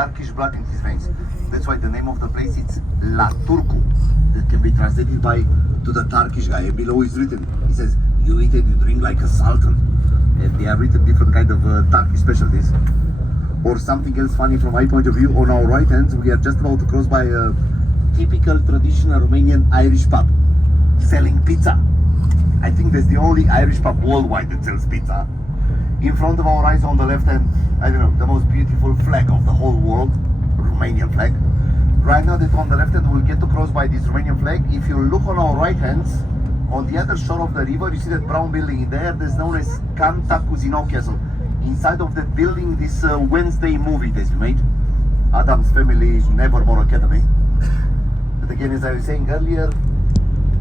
Turkish blood in his veins. That's why the name of the place is La Turcu. That can be translated by to the Turkish guy. And below is written, he says, you eat and you drink like a sultan. And they have written different kind of Turkish specialties. Or something else funny from my point of view, on our right hand, we are just about to cross by a typical traditional Romanian Irish pub selling pizza. I think that's the only Irish pub worldwide that sells pizza. In front of our eyes on the left hand, I don't know, the most beautiful flag of the whole world, Romanian flag. Right now that on the left hand we'll get to cross by this Romanian flag. If you look on our right hands, on the other shore of the river, you see that brown building in there that's known as Cantacuzino Castle. Inside of that building, this Wednesday movie that's made, Adam's Family, Nevermore Academy. But again, as I was saying earlier,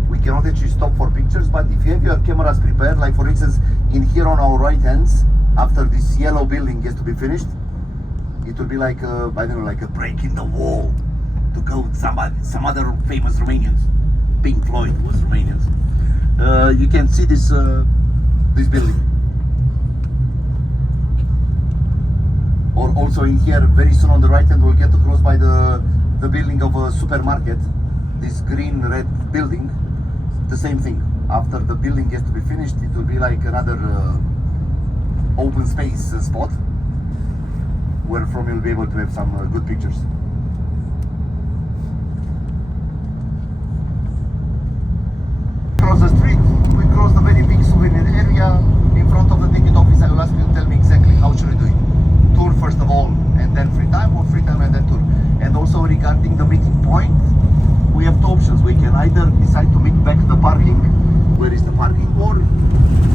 we cannot actually stop for pictures, but if you have your cameras prepared, like for instance, in here on our right hands, after this yellow building gets to be finished, it will be like a, I don't know, like a break in the wall to go with some other famous Romanians. Pink Floyd was Romanians. You can see this this building. Or also in here, very soon on the right hand, we'll get to cross by the building of a supermarket. This green-red building. The same thing. After the building gets to be finished, it will be like another open space spot where from you'll be able to have some good pictures. Across the street, we cross the very big souvenir area. In front of the ticket office, I will ask you to tell me exactly how should I do it. Tour first of all, and then free time, or free time and then tour. And also regarding the meeting point, we have two options. We can either decide to meet back the parking, where is the parking, or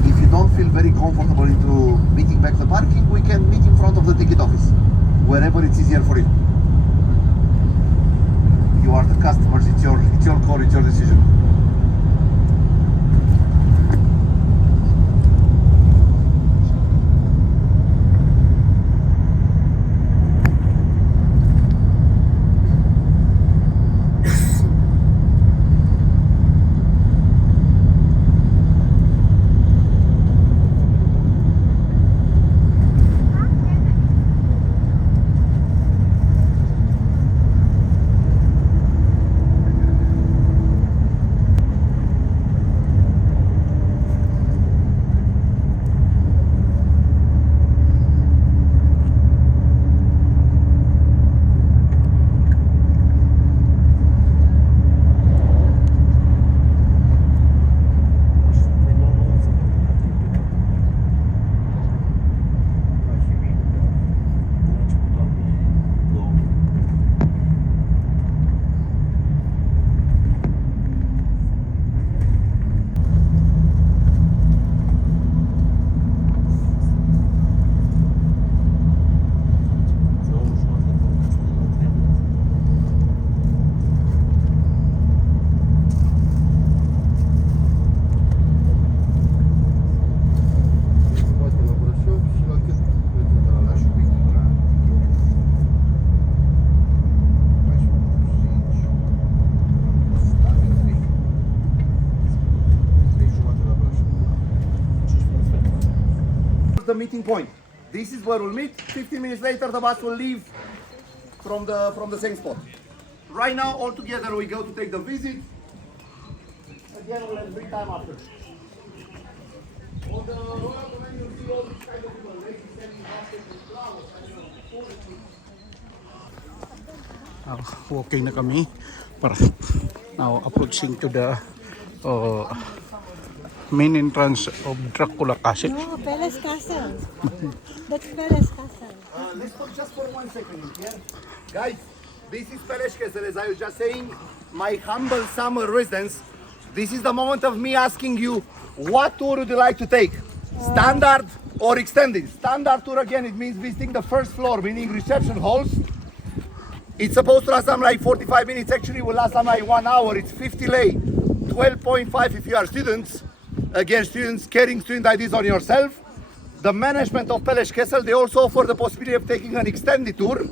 if you don't feel very comfortable into meeting back the parking, we can meet in front of the ticket office, wherever it's easier for you. You are the customers, it's your call, it's your decision. The meeting point. This is where we'll meet. 15 minutes later, the bus will leave from the same spot. Right now, all together, we go to take the visit. Again, we'll have free time after. On the royal domain, you'll see all these kind of people. Ladies selling baskets with flowers. Walking na kami para now approaching to the main entrance of Dracula Castle. No, Peles Castle. That's Peles Castle. Let's stop just for 1 second here. Guys, this is Peles Castle, as I was just saying, my humble summer residence. This is the moment of me asking you, what tour would you like to take? Standard or extended? Standard tour, again, it means visiting the first floor, meaning reception halls. It's supposed to last some like 45 minutes, actually will last some like 1 hour. It's 50 lei, 12.5 if you are students. Again, students carrying student IDs on yourself. The management of Peles Castle, they also offer the possibility of taking an extended tour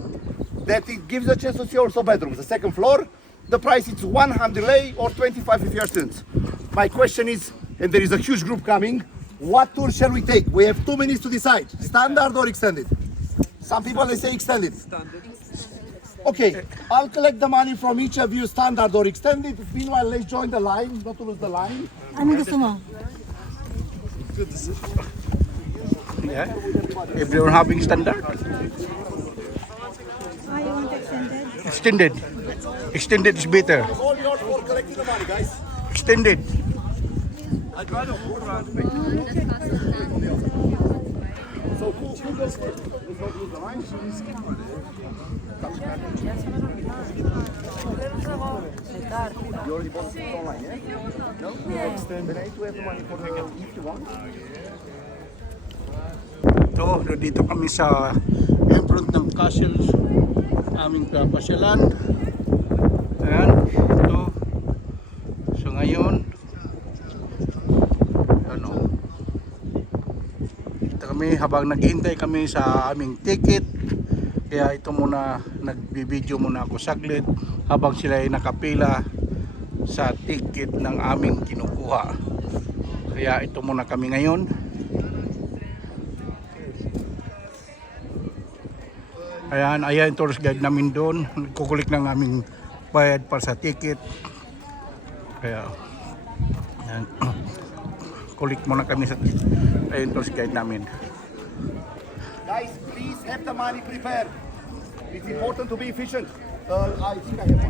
that it gives a chance to see also bedrooms. The second floor, the price is 100 lei or 25 if you are students. My question is, and there is a huge group coming, what tour shall we take? We have 2 minutes to decide, standard or extended? Some people they say extended. Okay, I'll collect the money from each of you, standard or extended. Meanwhile, let's join the line, not to lose the line. Ano gusto mo? Yeah. Everyone having standard? Ah, you want extended? Extended. Extended is better. All yours for collecting the money, guys. Extended. So who goes first? Let's not lose the line. You already bought it online, yeah? No? Then I need to have the money for the if you want. Ito, dito kami sa in front ng castle, aming papasyalan. Ayan, ito. So ngayon, ano, dito kami habang naghihintay kami sa aming ticket. Kaya ito muna, nagbibideo muna ako saglit habang sila ay nakapila sa ticket ng aming kinukuha. Kaya ito muna kami ngayon. Ayan, ayan yung tourist guide namin doon. Kukulik ng aming bayad para sa ticket. Kaya, ayan, kulik muna kami sa ticket. Ayan yung tourist guide namin. Guys, please have the money prepared. It's important to be efficient. I think I have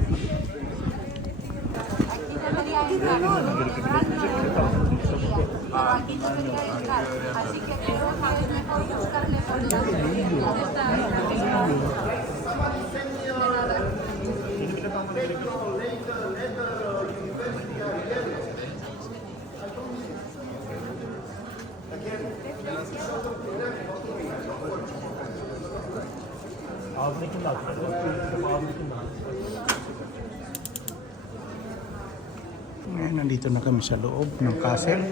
one. Ngayon, nandito na kami sa loob ng castle.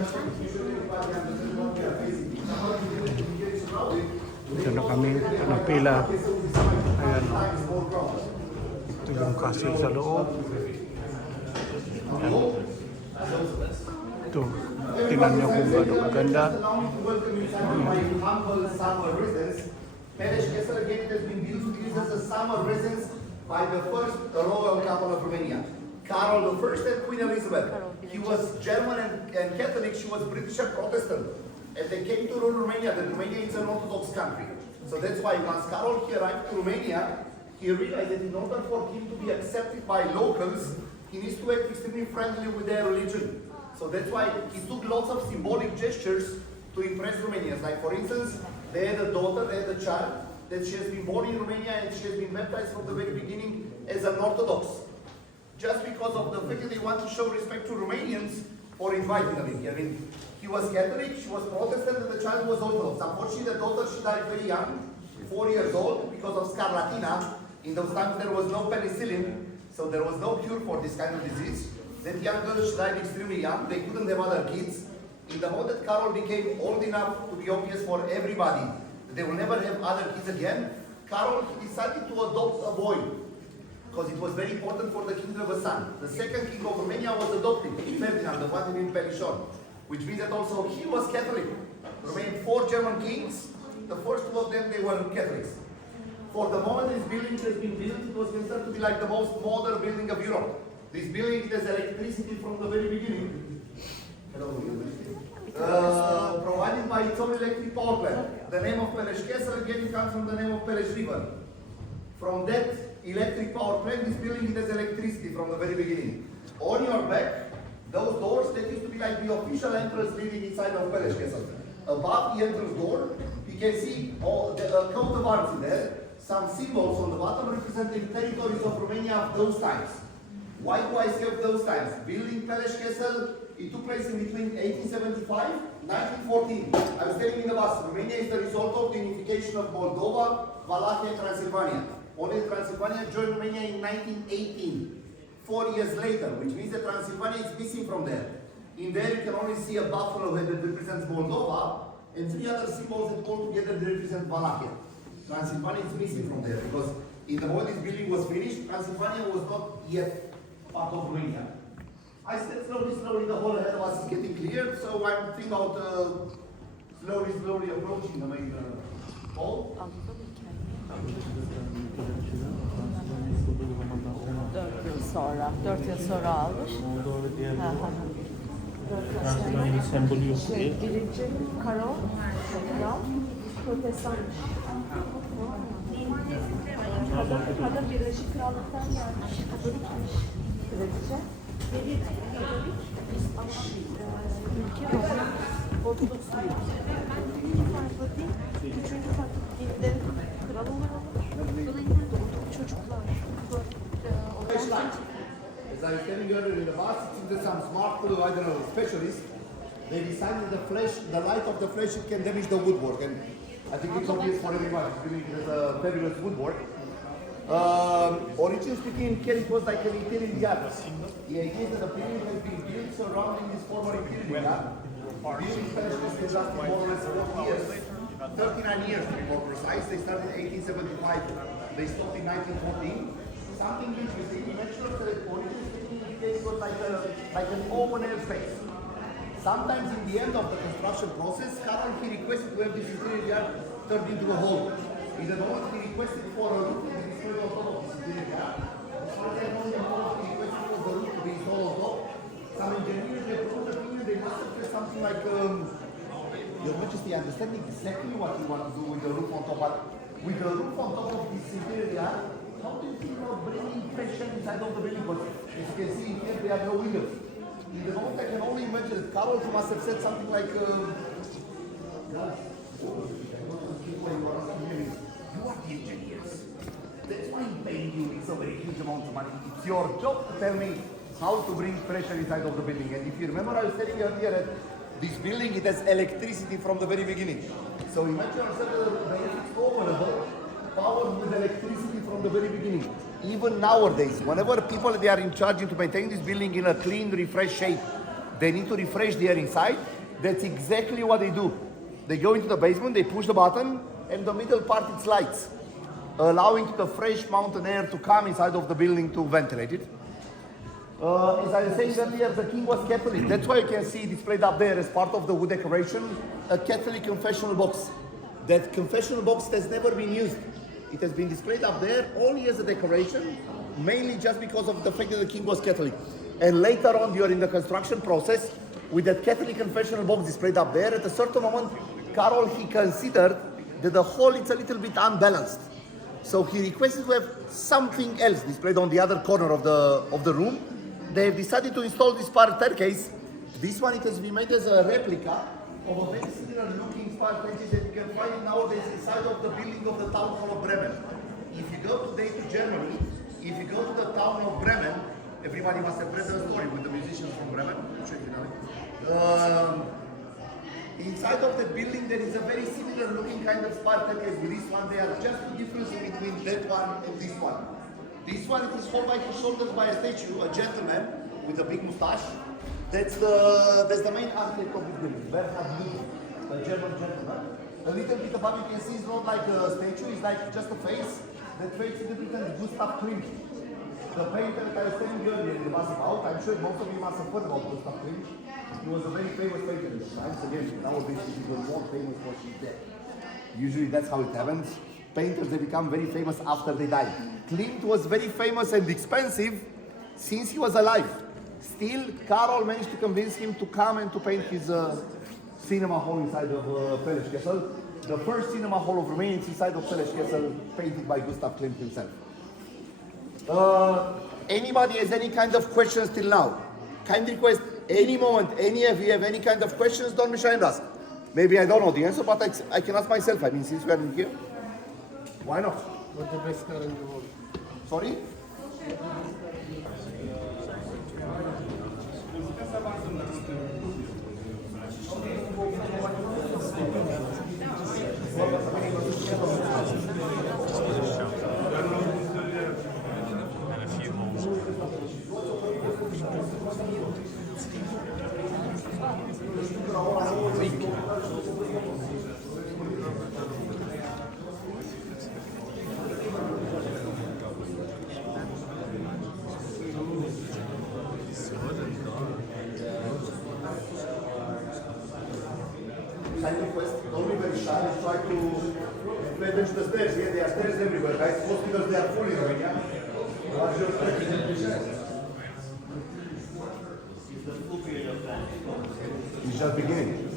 Dito na kami, ito na pila. Ayan, ito yung castle sa loob. Ayan. Ito, tingnan nyo kung gaano kaganda. Peles Castle again has been used as a summer residence by the first royal couple of Romania. Carol I and Queen Elizabeth. He was German and Catholic, she was British and Protestant. And they came to rule Romania. The Romania is an Orthodox country. So that's why once Carol he arrived to Romania, he realized that in order for him to be accepted by locals, he needs to act extremely friendly with their religion. So that's why he took lots of symbolic gestures to impress Romanians. Like for instance, they had a daughter, they had a child, that she has been born in Romania and she has been baptized from the very beginning as an Orthodox. Just because of the fact that they want to show respect to Romanians for inviting them. I mean, he was Catholic, she was Protestant, and the child was Orthodox. Unfortunately, the daughter, she died very young, 4 years old, because of scarlatina. In those times, there was no penicillin, so there was no cure for this kind of disease. That young girl, she died extremely young. They couldn't have other kids. In the moment that Carol became old enough to be obvious for everybody that they will never have other kids again, Carol decided to adopt a boy, because it was very important for the king to have a son. The second king of Romania was adopted, Ferdinand, the one in Peles, which means that also he was Catholic. Romania had 4 German kings. The first 2 of them, they were Catholics. For the moment this building has been built, it was considered to be like the most modern building of Europe. This building has electricity from the very beginning. Provided by its own electric power plant. The name of Peles Castle again comes from the name of Peles River. From that electric power plant, this building has electricity from the very beginning. On your back, those doors that used to be like the official entrance leading inside of Peles Castle. Above the entrance door, you can see all the coat of arms in there. Some symbols on the bottom representing territories of Romania of those times. Why do I say of those times? Building Peles Castle, it took place in between 1875 1914. I was telling you in the bus, Romania is the result of the unification of Moldova, Wallachia, and Transylvania. Only Transylvania joined Romania in 1918, 4 years later, which means that Transylvania is missing from there. In there you can only see a buffalo head that represents Moldova, and 3 other symbols that all together represent Wallachia. Transylvania is missing from there, because in the moment this building was finished, Transylvania was not yet part of Romania. I said slowly, the whole ahead of us is getting clear, so I'm thinking about slowly approaching the main hall. sonra, 4 yıl sonra almış. O doğru diye. Ha, ha. Aynı sembol yok diye. Birinci Karol, Kral, Protestanmış. Kadın Birleşik Krallık'tan gelmiş, Katolikmiş. Kraliçe. Ülke Ortodoks değil. Farklı değil. Üçüncü farklı dinde kral olur. Çocuklar. As I was telling you earlier in the past, it seems that some smart, I don't know, specialists, they decided the light of the flesh, it can damage the woodwork. And I think it's obvious for everyone. It's really a fabulous woodwork. Originally speaking, it was like an Italian yard. The idea is that the building has been built surrounding this former Italian yard. Building specialists has lasted more or less 40 years. 39 years to be more precise. They started in 1875. They stopped in 1914. Something interesting, you mentioned that originally speaking, it was like an open air space. Sometimes in the end of the construction process, Karol, he requested to have this interior yard turned into a hall. In the moment he requested for a roof to be displayed on top of this interior yard. As far as I know, he requested for the roof to be installed on top. Some engineers, they put the opinion, they must have said something like, Your Majesty, I understand exactly what you want to do with the roof on top, but with the roof on top of this interior yard, how do you think about bringing fresh air inside of the building? Because as you can see here, there are no windows. In the moment, I can only imagine that Karol must have said something like, you are the engineers. That's why I'm paying you so very huge amounts of money. It's your job to tell me how to bring pressure inside of the building. And if you remember, I was telling you earlier that this building, it has electricity from the very beginning. So imagine yourself that it's operable, powered with electricity from the very beginning. Even nowadays, whenever people they are in charge to maintain this building in a clean, refreshed shape, they need to refresh the air inside. That's exactly what they do. They go into the basement, they push the button, and the middle part it slides, allowing the fresh mountain air to come inside of the building to ventilate it. As I was saying earlier, the king was Catholic. That's why you can see displayed up there as part of the wood decoration, a Catholic confessional box. That confessional box has never been used. It has been displayed up there only as a decoration, mainly just because of the fact that the king was Catholic. And later on, during the construction process, with that Catholic confessional box displayed up there, at a certain moment, Karol, he considered that the whole is a little bit unbalanced. So he requested to have something else displayed on the other corner of the room. They have decided to install this staircase. This one, it has been made as a replica of a very similar looking staircase that you can find nowadays inside of the building of the town hall of Bremen. If you go today to Germany, if you go to the town of Bremen, everybody must have read the story with the musicians from Bremen. I'm sure you know it. Inside of the building, there is a very similar looking kind of staircase with this one. There are just the difference between that one and this one. This one it is held by his shoulders by a statue, a gentleman with a big mustache. That's the main architect of this building, Bernhard Lee, a German gentleman. A little bit above you can see it's not like a statue, it's like just a face. That face represents Gustav Klimt, the painter that I was telling you earlier in the massive out. I'm sure most of you must have heard about Gustav Klimt. He was a very famous painter in the times. Again, nowadays he's even more famous for she's dead. Usually that's how it happens. Painters, they become very famous after they die. Klimt was very famous and expensive since he was alive. Still, Karol managed to convince him to come and to paint his cinema hall inside of Peles Castle. The first cinema hall of Romania is inside of Peles Castle, painted by Gustav Klimt himself. Anybody has any kind of questions till now? Kind request, any moment, any of you have any kind of questions, don't be shy and ask. Maybe I don't know the answer, but I can ask myself. I mean, since we are in here, why not? What's the best car in the world? Sorry? Side request, don't be very shy, let's try to pay attention to the stairs. Yeah, there are stairs everywhere, guys. Most because they are full in Romania.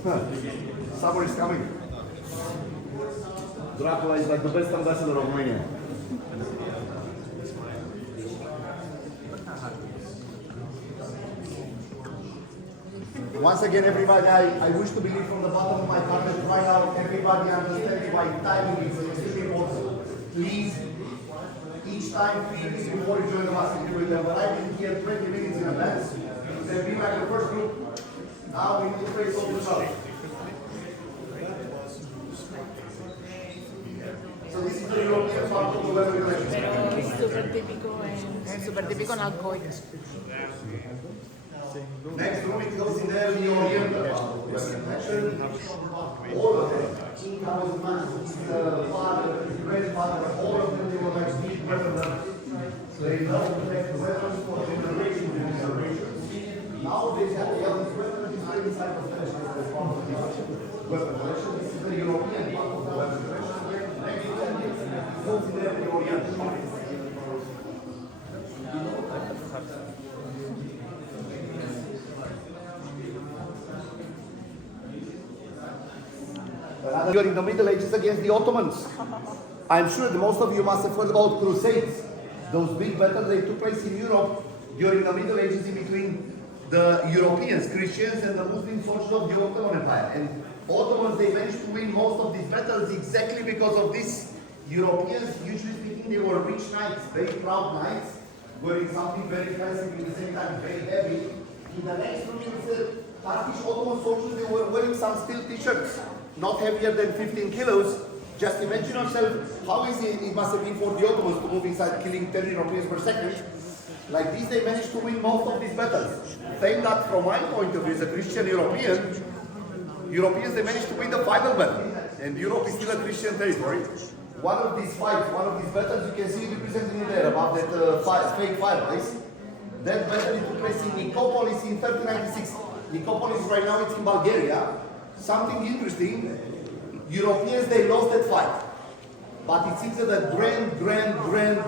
Summer is coming. Dracula is like the best ambassador of Romania. Once again, everybody, I wish to believe from the bottom of my heart that right now everybody understands why timing is extremely important. Please, each time, please, before you join the mass, if you will arrive in here 20 minutes in advance, then be like the first group. Now we need to face all this up. So this is the European part of the weather relations. Pero es súper típico en Alcoy. Next room it goes in there, the Oriental part of the weather connection. All of them, Inca was man, his father, his grandfather, all of them, they were like deep weather. They know to protect the weapons for generations and generations. Now they have the other weapon, this very side of the weapon collection. This is the European part of the weapon collection. During the Middle Ages against the Ottomans. I'm sure that most of you must have heard about crusades. Those big battles they took place in Europe during the Middle Ages in between the Europeans, Christians, and the Muslim soldiers of the Ottoman Empire. And Ottomans, they managed to win most of these battles exactly because of this. Europeans, usually speaking, they were rich knights, very proud knights, wearing something very fancy, at the same time very heavy. In the next room, you said Turkish Ottoman soldiers, they were wearing some steel t-shirts, not heavier than 15 kilos. Just imagine yourself, how easy it must have been for the Ottomans to move inside, killing 10 Europeans per second. Like this, they managed to win most of these battles. Thank that, from my point of view, as a Christian European, Europeans, they managed to win the final battle. And Europe is still a Christian territory. One of these fights, one of these battles, you can see represented in there, above that fake fireplace. That battle took place in Nicopolis in 1396. Nicopolis right now, it's in Bulgaria. Something interesting, Europeans, they lost that fight. But it seems that the grandfather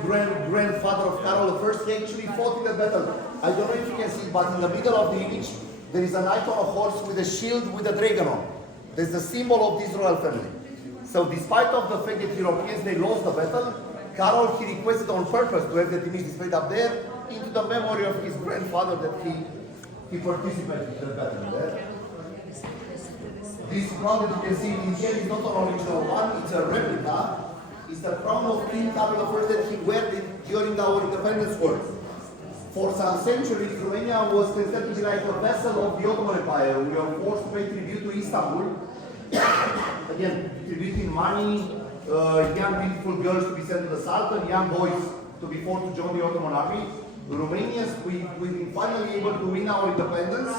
of Carol I, he actually fought in that battle. I don't know if you can see it, but in the middle of the image, there is a knight on a horse with a shield with a dragon on. That's the symbol of this royal family. So despite of the fact that Europeans, they lost the battle, Carol, he requested on purpose to have that image displayed up there into the memory of his grandfather that he participated in the battle there. This crown that you can see in here is not an original one, it's a replica. It's the crown of King Carol I that he wore during our independence war. For some centuries, Romania was considered to be like a vessel of the Ottoman Empire. We were forced to pay tribute to Istanbul. Again, tributing money, young beautiful girls to be sent to the Sultan, young boys to be forced to join the Ottoman army. Romanians, we've been finally able to win our independence.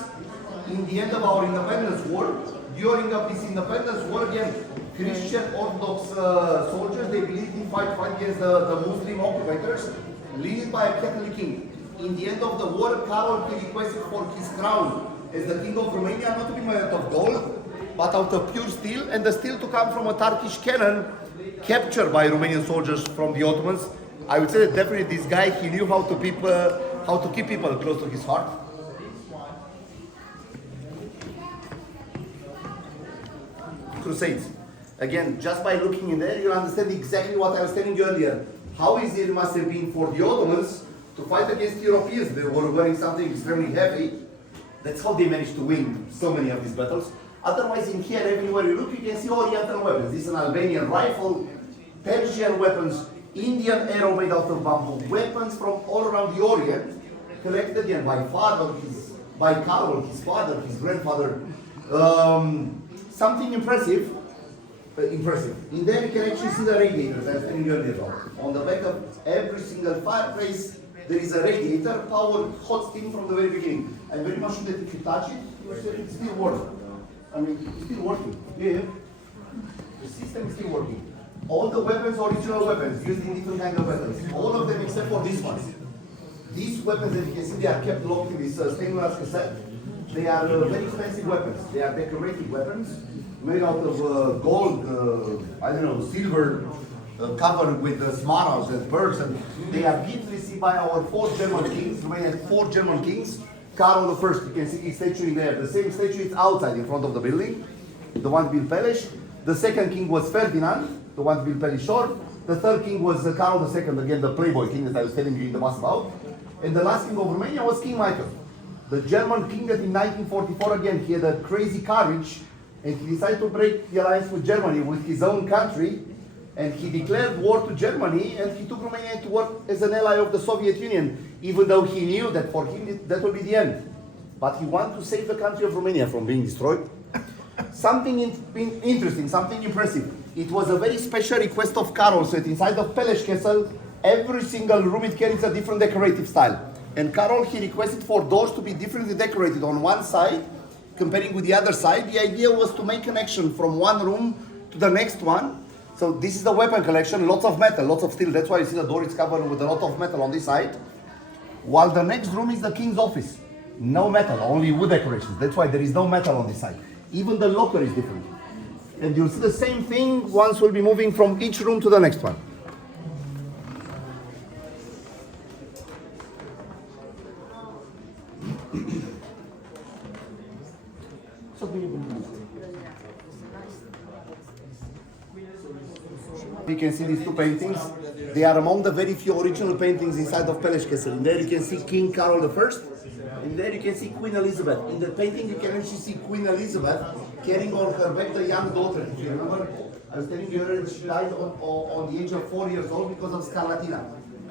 In the end of our independence war, during this independence war, again, Christian Orthodox soldiers, they believed in fight against the Muslim occupators, led by a Catholic king. In the end of the war, Carol requested for his crown as the king of Romania not to be made out of gold, but out of pure steel, and the steel to come from a Turkish cannon captured by Romanian soldiers from the Ottomans. I would say that definitely this guy, he knew how to keep people close to his heart. Crusades. Again, just by looking in there, you understand exactly what I was telling you earlier. How easy it must have been for the Ottomans to fight against Europeans. They were wearing something extremely heavy. That's how they managed to win so many of these battles. Otherwise, in here, everywhere you look, you can see Oriental weapons. This is an Albanian rifle, Persian weapons, Indian arrow made out of bamboo, weapons from all around the Orient, collected again by Carol, his father, his grandfather. Something impressive. In there you can actually see the radiators I was telling you earlier about. On the back of every single fireplace, there is a radiator, powered hot steam from the very beginning. I'm very much sure that if you touch it, it's still working. I mean, it's still working. Yeah. The system is still working. All the weapons, original weapons, used in different kinds of weapons. All of them except for this one. These weapons that you can see, they are kept locked in this stainless steel cassette. They are very expensive weapons. They are decorative weapons made out of gold, I don't know, silver, covered with smaragds and pearls. And they are gifts received by our 4 German kings. Romania had 4 German kings Carol the First. You can see his statue in there. The same statue is outside in front of the building. The one built Peles. The second king was Ferdinand, the one built Peles Shore. The third king was Carol II, again the playboy king that I was telling you in the bus about. And the last king of Romania was King Michael, the German king that in 1944 again he had a crazy courage and he decided to break the alliance with Germany, with his own country, and he declared war to Germany and he took Romania to work as an ally of the Soviet Union, even though he knew that for him that will be the end. But he wanted to save the country of Romania from being destroyed. Something interesting, something impressive. It was a very special request of Carol, so that inside of Peles Castle, every single room it carries a different decorative style. And Carol, he requested for doors to be differently decorated on one side, comparing with the other side. The idea was to make connection from one room to the next one. So this is the weapon collection, lots of metal, lots of steel. That's why you see the door is covered with a lot of metal on this side. While the next room is the king's office. No metal, only wood decorations. That's why there is no metal on this side. Even the locker is different. And you'll see the same thing once we'll be moving from each room to the next one. You can see these two paintings. They are among the very few original paintings inside of Peles Castle. In there you can see King Carol I. In there you can see Queen Elizabeth. In the painting you can actually see Queen Elizabeth carrying on her back the young daughter. If you remember, I was telling you earlier, she died on the age of 4 years old because of scarlatina.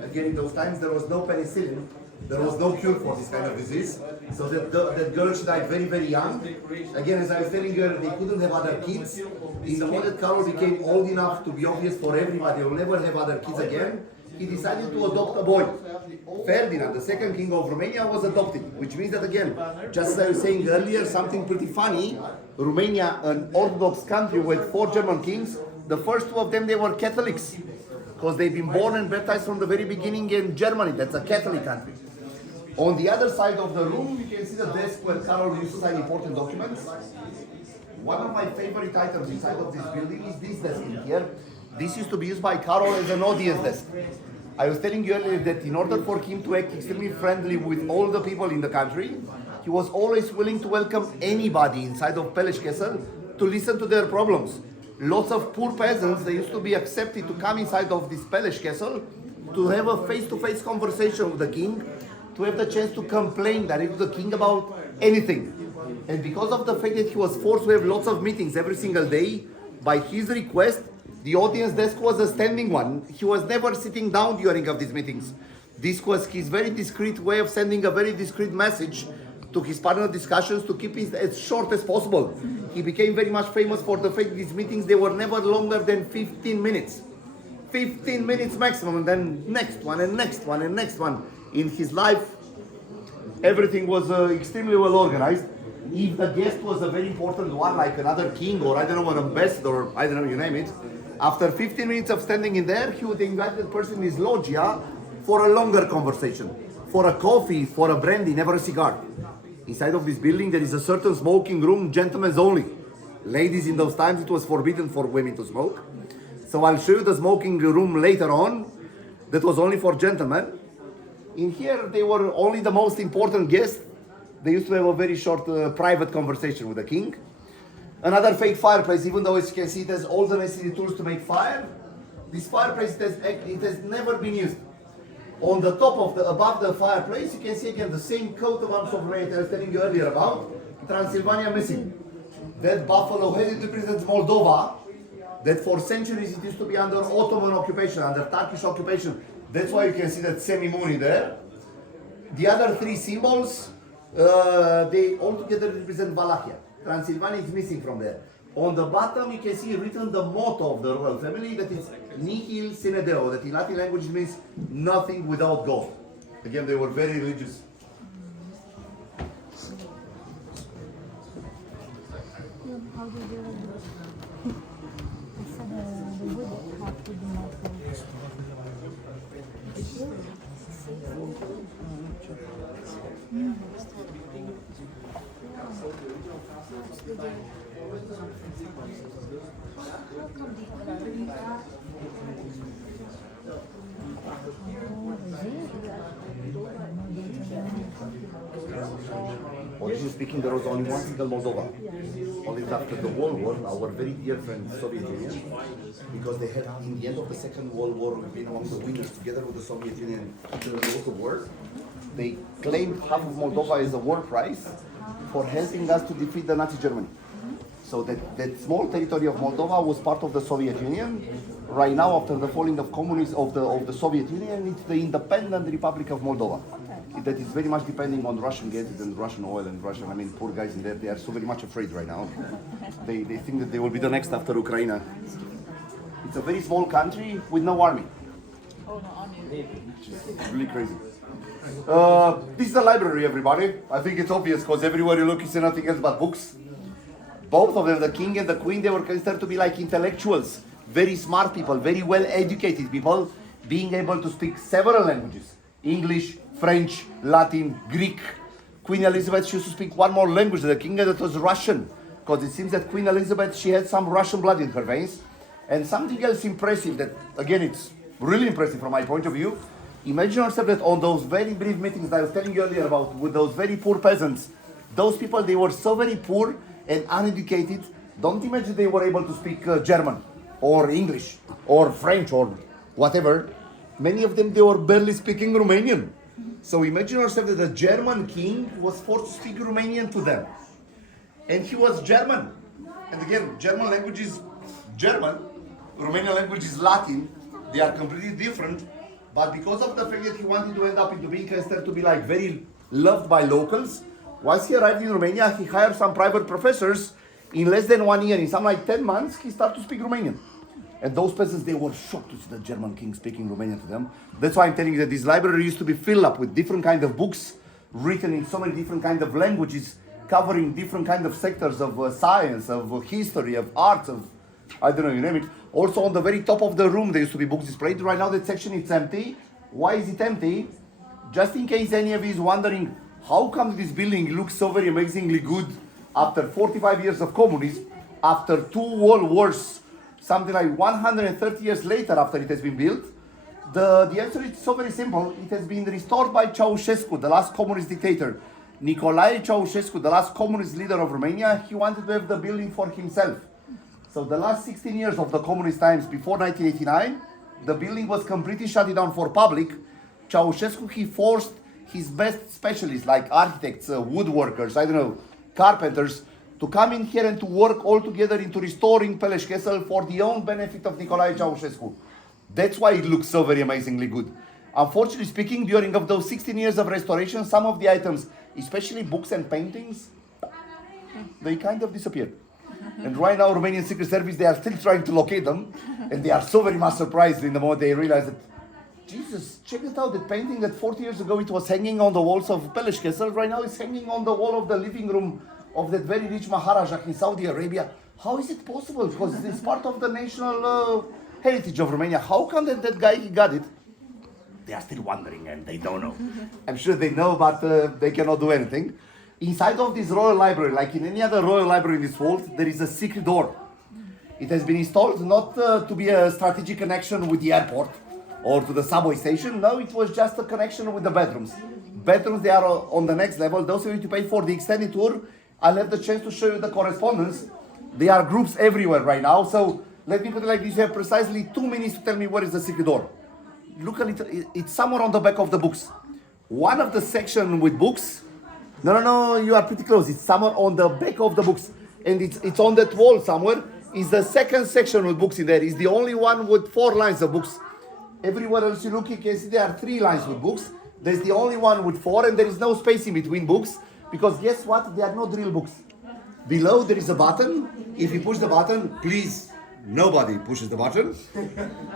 Again, in those times there was no penicillin. There was no cure for this kind of disease. So that girl, she died very, very young. Again, as I was telling you, they couldn't have other kids. In the moment Carol became old enough to be obvious for everybody, will never have other kids again, he decided to adopt a boy. Ferdinand, the second king of Romania, was adopted, which means that again, just as I was saying earlier, something pretty funny, Romania, an Orthodox country with 4 German kings, the first 2 of them, they were Catholics, because they've been born and baptized from the very beginning in Germany. That's a Catholic country. On the other side of the room, you can see the desk where Carol used to sign important documents. One of my favorite items inside of this building is this desk in here. This used to be used by Carol as an audience desk. I was telling you earlier that in order for him to act extremely friendly with all the people in the country, he was always willing to welcome anybody inside of Peles Castle to listen to their problems. Lots of poor peasants, they used to be accepted to come inside of this Peles Castle to have a face-to-face conversation with the king, to have the chance to complain directly to the king about anything. And because of the fact that he was forced to have lots of meetings every single day, by his request, the audience desk was a standing one. He was never sitting down during of these meetings. This was his very discreet way of sending a very discreet message to his partner discussions to keep it as short as possible. He became very much famous for the fact that these meetings, they were never longer than 15 minutes. 15 minutes maximum, and then next one, and next one, and next one. In his life, everything was extremely well organized. If the guest was a very important one, like another king or I don't know, an ambassador, or I don't know, you name it, after 15 minutes of standing in there, he would invite that person in his loggia for a longer conversation, for a coffee, for a brandy, never a cigar. Inside of this building, there is a certain smoking room, gentlemen's only. Ladies, in those times, it was forbidden for women to smoke. So I'll show you the smoking room later on. That was only for gentlemen. In here, they were only the most important guests. They used to have a very short private conversation with the king. Another fake fireplace, even though as you can see it has all the necessary tools to make fire. This fireplace, it has never been used. On the top of above the fireplace, you can see again the same coat of arms of Romania I was telling you earlier about. Transylvania missing. That buffalo head, it represents Moldova. That for centuries it used to be under Ottoman occupation, under Turkish occupation. That's why you can see that semi-moon there. The other 3 symbols, they all together represent Wallachia. Transylvania is missing from there. On the bottom, you can see written the motto of the royal family, that is Nihil sine Deo, that in Latin language means nothing without God. Again, they were very religious. How did you do it? I said the wood have to be not Originally speaking, there was only one single Moldova. Only after the World War, our very dear friend Soviet Union, because they had, in the end of the Second World War, we've been among the winners together with the Soviet Union during both wars. They claimed half of Moldova as a war prize for helping us to defeat the Nazi Germany. So that small territory of Moldova was part of the Soviet Union. Right now, after the falling of the Soviet Union, it's the independent Republic of Moldova. That is very much depending on Russian gases and Russian oil and Russian. I mean, poor guys in there, they are so very much afraid right now. They think that they will be the next after Ukraine. It's a very small country with no army. Oh, no, on you. It's really crazy. This is the library, everybody. I think it's obvious because everywhere you look, you see nothing else but books. Both of them, the king and the queen, they were considered to be like intellectuals, very smart people, very well educated people, being able to speak several languages: English, French, Latin, Greek. Queen Elizabeth, she used to speak one more language than the king, and that was Russian, because it seems that Queen Elizabeth, she had some Russian blood in her veins. And something else impressive that, again, it's really impressive from my point of view. Imagine yourself that on those very brief meetings that I was telling you earlier about, with those very poor peasants, those people, they were so very poor and uneducated. Don't imagine they were able to speak German or English or French or whatever. Many of them, they were barely speaking Romanian. So imagine yourself that the German king was forced to speak Romanian to them. And he was German. And again, German language is German, Romanian language is Latin. They are completely different. But because of the fact that he wanted to end up into being considered to be like very loved by locals, once he arrived in Romania, he hired some private professors. In less than 1 year, in some like 10 months, he started to speak Romanian. And those peasants, they were shocked to see the German king speaking Romanian to them. That's why I'm telling you that this library used to be filled up with different kind of books, written in so many different kind of languages, covering different kind of sectors of science, of history, of arts, of, I don't know, you name it. Also on the very top of the room, there used to be books displayed. Right now that section is empty. Why is it empty? Just in case any of you is wondering, how come this building looks so very amazingly good after 45 years of communism, after 2 world wars, something like 130 years later after it has been built? The answer is so very simple. It has been restored by Ceausescu, the last communist dictator. Nicolae Ceausescu, the last communist leader of Romania, he wanted to have the building for himself. So the last 16 years of the communist times before 1989, the building was completely shut down for public. Ceausescu, he forced his best specialists like architects, woodworkers, I don't know, carpenters, to come in here and to work all together into restoring Peles Castle for the own benefit of Nicolae Ceausescu. That's why it looks so very amazingly good. Unfortunately speaking, during of those 16 years of restoration, some of the items, especially books and paintings, they kind of disappeared. And right now, Romanian Secret Service, they are still trying to locate them. And they are so very much surprised in the moment they realize that, Jesus, check it out, that painting that 40 years ago it was hanging on the walls of Peles Castle, right now it's hanging on the wall of the living room of that very rich Maharaja in Saudi Arabia. How is it possible? Because it's part of the national heritage of Romania. How come that guy, he got it? They are still wondering and they don't know. I'm sure they know, but they cannot do anything. Inside of this royal library, like in any other royal library in this world, there is a secret door. It has been installed not to be a strategic connection with the airport or to the subway station. No, it was just a connection with the bedrooms. Bedrooms, they are on the next level. Those who need to pay for the extended tour, I'll have the chance to show you the correspondence. There are groups everywhere right now. So let me put it like this. You have precisely 2 minutes to tell me where is the secret door. Look at it. It's somewhere on the back of the books. One of the section with books. No, you are pretty close. It's somewhere on the back of the books. And it's on that wall somewhere. Is the second section with books in there. It's the only one with 4 lines of books. Everywhere else you look, you can see there are 3 lines with books. There's the only one with 4, and there is no space in between books. Because guess what? They are not real books. Below there is a button. If you push the button, please, nobody pushes the button.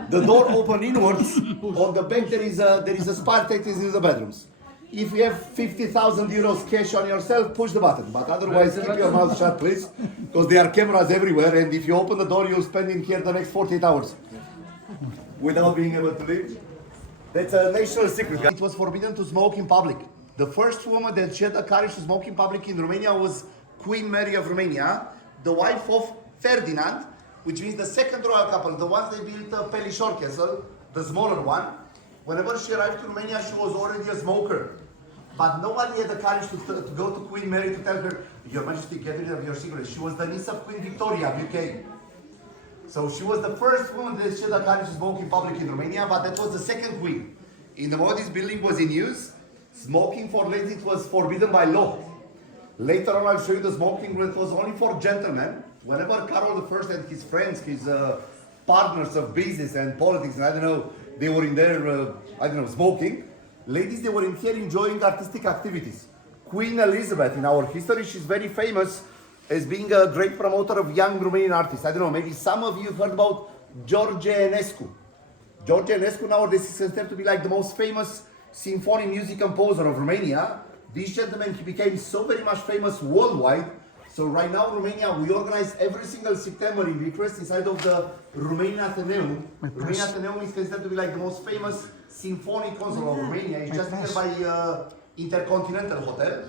The door opens inwards. On the back there is a spark that is in the bedrooms. If you have 50,000 euros cash on yourself, push the button. But otherwise, keep your mouth shut, please. Because there are cameras everywhere, and if you open the door, you'll spend in here the next 48 hours. Without being able to leave. That's a national secret. It was forbidden to smoke in public. The first woman that had the courage to smoke in public in Romania was Queen Mary of Romania, the wife of Ferdinand, which means the second royal couple, the ones they built Peles Castle, the smaller one. Whenever she arrived to Romania, she was already a smoker. But nobody had the courage to go to Queen Mary to tell her, Your Majesty, get rid of your cigarettes. She was the niece of Queen Victoria of UK. So she was the first woman that had the courage to smoke in public in Romania, but that was the second queen. In the moment this building was in use, smoking for ladies was forbidden by law. Later on, I'll show you the smoking room. It was only for gentlemen. Whenever Carol I and his friends, his partners of business and politics, and I don't know, they were in there, smoking. Ladies, they were in here enjoying artistic activities. Queen Elizabeth, in our history, she's very famous as being a great promoter of young Romanian artists. I don't know, maybe some of you heard about George Enescu. George Enescu nowadays is considered to be like the most famous symphony music composer of Romania. This gentleman, he became so very much famous worldwide. So right now, Romania, we organize every single September in Bucharest inside of the Romanian Athenaeum. Romanian Athenaeum is considered to be like the most famous symphony concert of Romania. It's just nearby Intercontinental Hotel.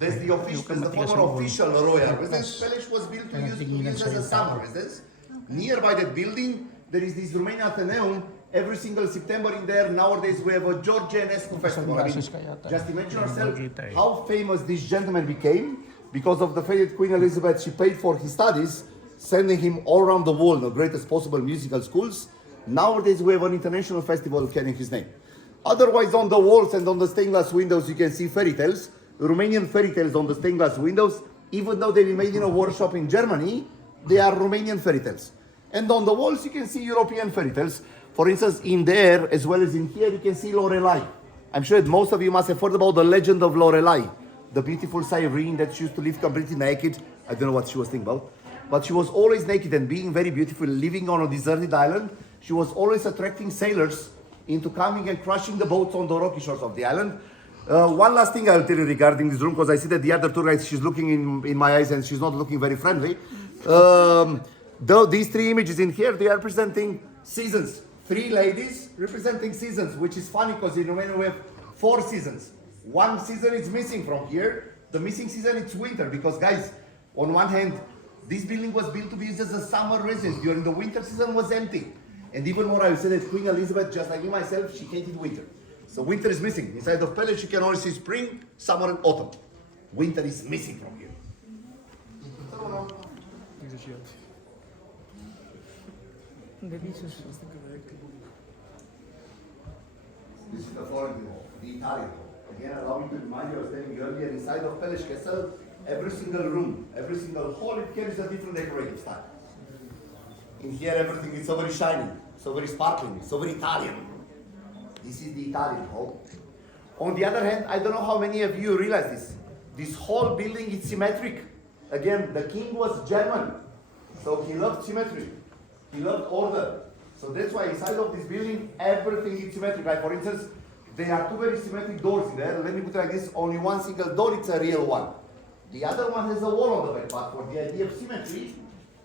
That's the official, that's the former official royal residence. Peles was built to use as a summer residence. Nearby that building, there is this Romanian Athenaeum. Every single September in there, nowadays we have a George Enescu festival. I mean, just imagine yourself how famous this gentleman became because of the fact that Queen Elizabeth, she paid for his studies, sending him all around the world, the greatest possible musical schools. Nowadays we have an international festival carrying his name. Otherwise, on the walls and on the stained glass windows, you can see fairy tales, Romanian fairy tales on the stained glass windows. Even though they've been made in a workshop in Germany, they are Romanian fairy tales. And on the walls, you can see European fairy tales. For instance, in there, as well as in here, you can see Lorelei. I'm sure that most of you must have heard about the legend of Lorelei, the beautiful siren that she used to live completely naked. I don't know what she was thinking about, but she was always naked and being very beautiful, living on a deserted island. She was always attracting sailors into coming and crushing the boats on the rocky shores of the island. One last thing I'll tell you regarding this room, because I see that the other tour guide, she's looking in my eyes and she's not looking very friendly. These three images in here, they are representing seasons. 3 ladies representing seasons, which is funny because in Romania we have 4 seasons. One season is missing from here. The missing season is winter because, guys, on one hand, this building was built to be used as a summer residence. During the winter season was empty. And even more, I would say that Queen Elizabeth, just like me myself, she hated winter. So winter is missing. Inside of Peles, you can only see spring, summer, and autumn. Winter is missing from here. This is the foreign wall, the Italian wall. Again, allow me to remind you, I was telling you earlier, inside of Peles Castle, every single room, every single hall, it carries a different decorative style. In here, everything is so very shiny, so very sparkling, so very Italian. This is the Italian hall. On the other hand, I don't know how many of you realize this. This whole building is symmetric. Again, the king was German, so he loved symmetry. He loved order. So that's why inside of this building, everything is symmetric. Like for instance, there are 2 very symmetric doors in there. Let me put it like this, only one single door, it's a real one. The other one has a wall on the back, but for the idea of symmetry,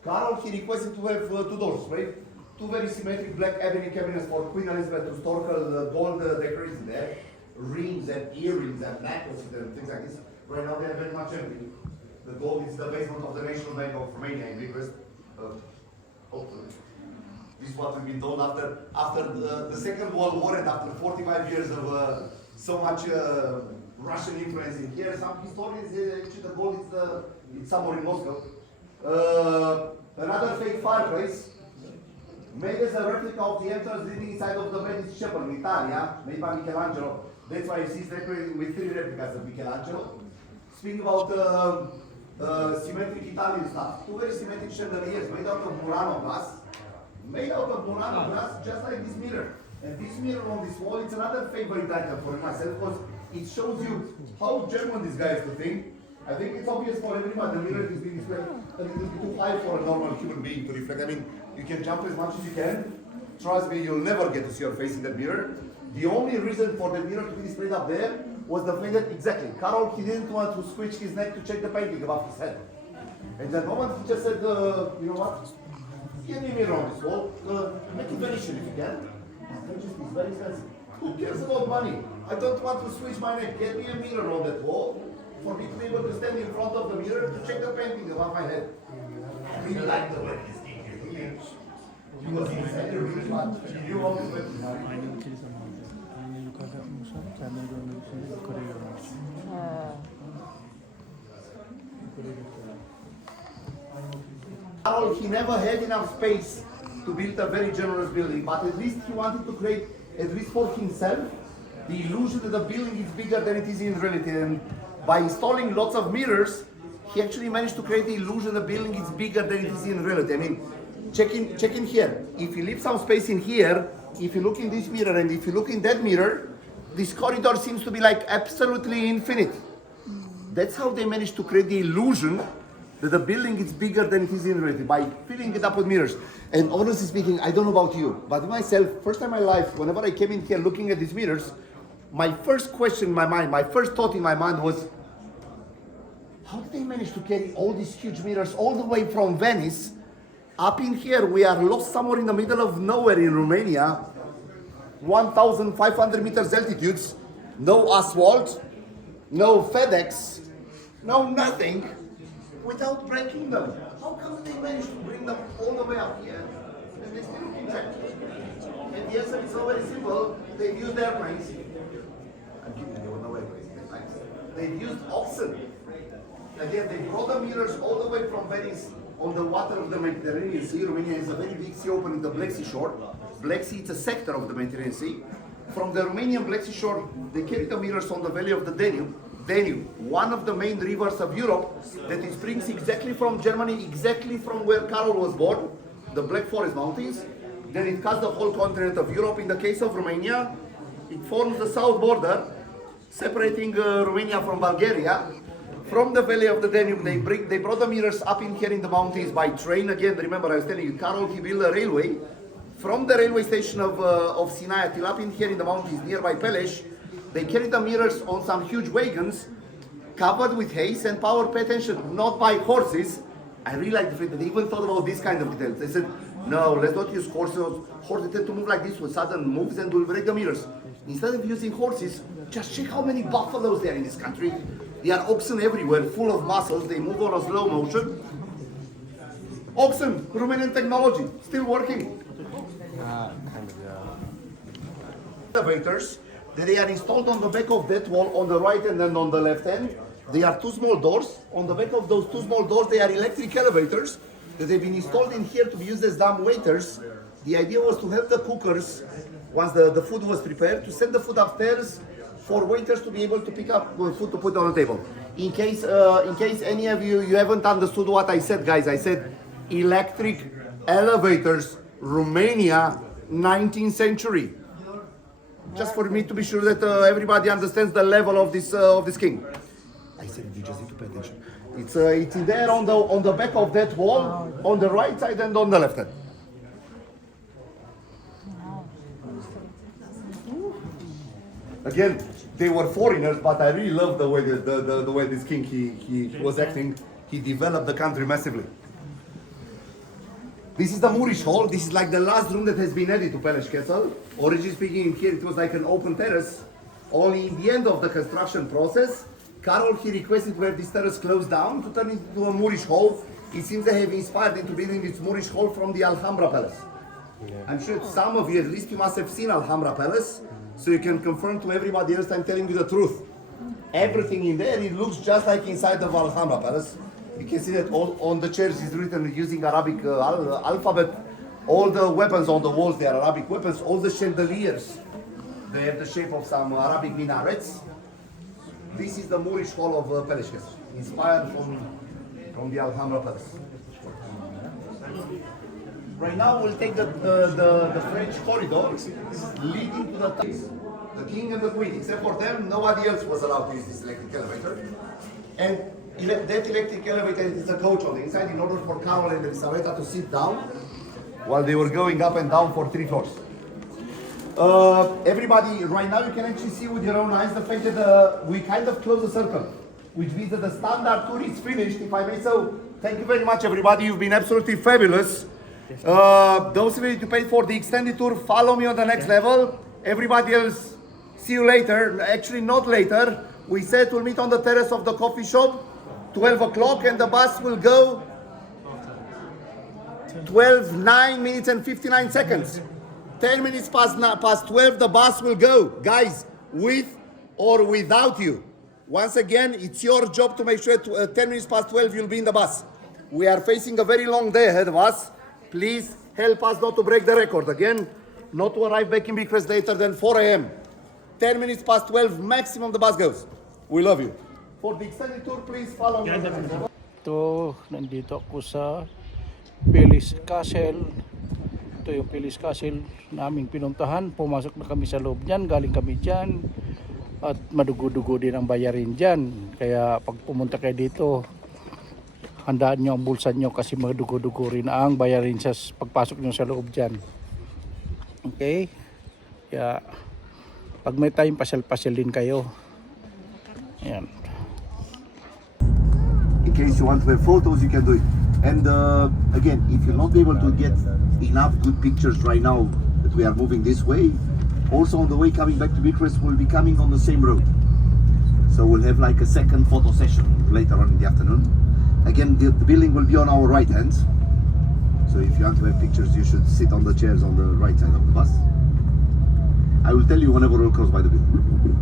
Carol, he requested to have 2 doors, right? 2 very symmetric black ebony cabinets for Queen Elizabeth to store her gold decorations in there. Rings and earrings and necklaces and things like this. Right now they are very much empty. The gold is the basement of the National Bank of Romania in Bucharest. Hopefully. This is what we've been told after the Second World War and after 45 years of so much Russian influence in here. Some historians say that actually the gold is it's somewhere in Moscow. Another fake fireplace made as a replica of the entrance leading inside of the Medici Chapel in Italy, made by Michelangelo. That's why you see it's decorated with 3 replicas of Michelangelo. Speaking about symmetric Italian stuff, 2 very symmetric chandeliers made out of Murano glass. Made out of Murano glass, just like this mirror. And this mirror on this wall, it's another favorite item for myself because it shows you how German this guy is to think. I think it's obvious for everyone, the mirror is being displayed a little bit too high for a normal human being to reflect. I mean, you can jump as much as you can. Trust me, you'll never get to see your face in that mirror. The only reason for the mirror to be displayed up there was the fact that, exactly, Carol, he didn't want to switch his neck to check the painting above his head. And that moment he just said, you know what? Get me a mirror on this wall. Make it Venetian if you can. It's very expensive. Who cares about money? I don't want to switch my neck. Get me a mirror on that wall for me to be able to stand in front of the mirror to check the painting above my head. I really like the way this thing is. He was inside the room, but you always went to Carol, he never had enough space to build a very generous building, but at least he wanted to create, at least for himself, the illusion that the building is bigger than it is in reality. And by installing lots of mirrors, he actually managed to create the illusion the building is bigger than it is in reality. I mean, check in here. If you leave some space in here, if you look in this mirror and if you look in that mirror, this corridor seems to be like absolutely infinite. That's how they managed to create the illusion that the building is bigger than it is in reality, by filling it up with mirrors. And honestly speaking, I don't know about you, but myself, first time in my life, whenever I came in here looking at these mirrors, my first question in my mind, my first thought in my mind was, how did they manage to carry all these huge mirrors all the way from Venice up in here? We are lost somewhere in the middle of nowhere in Romania, 1,500 meters altitudes, no asphalt, no FedEx, no nothing, without breaking them. How come they managed to bring them all the way up here and they still look intact? And the answer is so very simple. They've used airplanes. I'm kidding, there were no airplanes. They've used oxen. Again, they brought the mirrors all the way from Venice on the water of the Mediterranean Sea. Romania is a very big sea opening the Black Sea shore. Black Sea is a sector of the Mediterranean Sea. From the Romanian Black Sea shore, they carry the mirrors on the valley of the Danube, one of the main rivers of Europe that it springs exactly from Germany, exactly from where Carol was born, the Black Forest Mountains. Then it cuts the whole continent of Europe. In the case of Romania, it forms the south border, separating Romania from Bulgaria. From the valley of the Danube, they brought the mirrors up in here in the mountains by train. Again, remember I was telling you, Carol, he built a railway from the railway station of Sinaia till up in here in the mountains nearby Peles. They carried the mirrors on some huge wagons covered with hay and powered, pay attention, not by horses. I really like the fact that they even thought about this kind of details. They said, no, let's not use horses. Horses tend to move like this with sudden moves and will break the mirrors. Instead of using horses, just check how many buffaloes there are in this country. There are oxen everywhere, full of muscles. They move on a slow motion. Oxen, Romanian technology, still working. Elevators, they are installed on the back of that wall on the right and then on the left hand. They are two small doors. On the back of those two small doors, they are electric elevators that have been installed in here to be used as dumb waiters. The idea was to help the cookers, once the food was prepared, to send the food upstairs for waiters to be able to pick up food to put on the table. In case any of you haven't understood what I said, guys, I said electric elevators, Romania, 19th century. Just for me to be sure that everybody understands the level of this king. I said you just need to pay attention. It's in there on the back of that wall, on the right side and on the left hand. Again, they were foreigners, but I really love the way the way this king he was acting. He developed the country massively. This is the Moorish hall. This is like the last room that has been added to Peles Castle. Originally speaking, here it was like an open terrace. Only in the end of the construction process, Carol he requested to have this terrace closed down to turn it into a Moorish hall. It seems they have inspired into building this Moorish hall from the Alhambra Palace. Yeah. I'm sure some of you, at least you must have seen Alhambra Palace, so you can confirm to everybody else I'm telling you the truth. Everything in there, it looks just like inside of Alhambra Palace. You can see that all on the chairs is written using Arabic alphabet. All the weapons on the walls, they are Arabic weapons. All the chandeliers, they have the shape of some Arabic minarets. This is the Moorish hall of Peles Castle, inspired from the Alhambra Palace. Right now we'll take the French corridor leading to the top. The king and the queen, except for them, nobody else was allowed to use this electric elevator. And that electric elevator is a coach on the inside in order for Carol and Elisabetta to sit down while they were going up and down for 3 floors. Everybody, right now you can actually see with your own eyes the fact that we kind of close a circle, which means that the standard tour is finished, if I may so. Thank you very much, everybody. You've been absolutely fabulous. Those of you to pay for the extended tour, follow me on the next level. Everybody else, see you later. Actually, not later. We said we'll meet on the terrace of the coffee shop, 12 o'clock, and the bus will go 12, 9 minutes and 59 seconds. 10 minutes past 12, the bus will go. Guys, with or without you. Once again, it's your job to make sure 10 minutes past 12 you'll be in the bus. We are facing a very long day ahead of us. Please help us not to break the record. Again, not to arrive back in Bucharest later than 4 a.m. 10 minutes past 12 maximum the bus goes. We love you. For the extended tour, please follow me. Ito, nandito ako sa Peles Castle. Ito yung Peles Castle na aming pinuntahan. Pumasok na kami sa loob dyan, galing kami dyan. At madugo-dugo din ang bayarin dyan. Kaya pag pumunta kayo dito, handaan nyo ang bulsa nyo kasi madugo-dugo rin ang bayarin sa pagpasok nyo sa loob dyan. Okay? Kaya pag may time, pasyal-pasyal din kayo. Ayan. In case you want to have photos, you can do it. And again, if you're not able to get enough good pictures right now that we are moving this way, also on the way coming back to Bucharest, we'll be coming on the same road. So we'll have like a second photo session later on in the afternoon. Again, the building will be on our right hand. So if you want to have pictures, you should sit on the chairs on the right side of the bus. I will tell you whenever we'll cross by the building.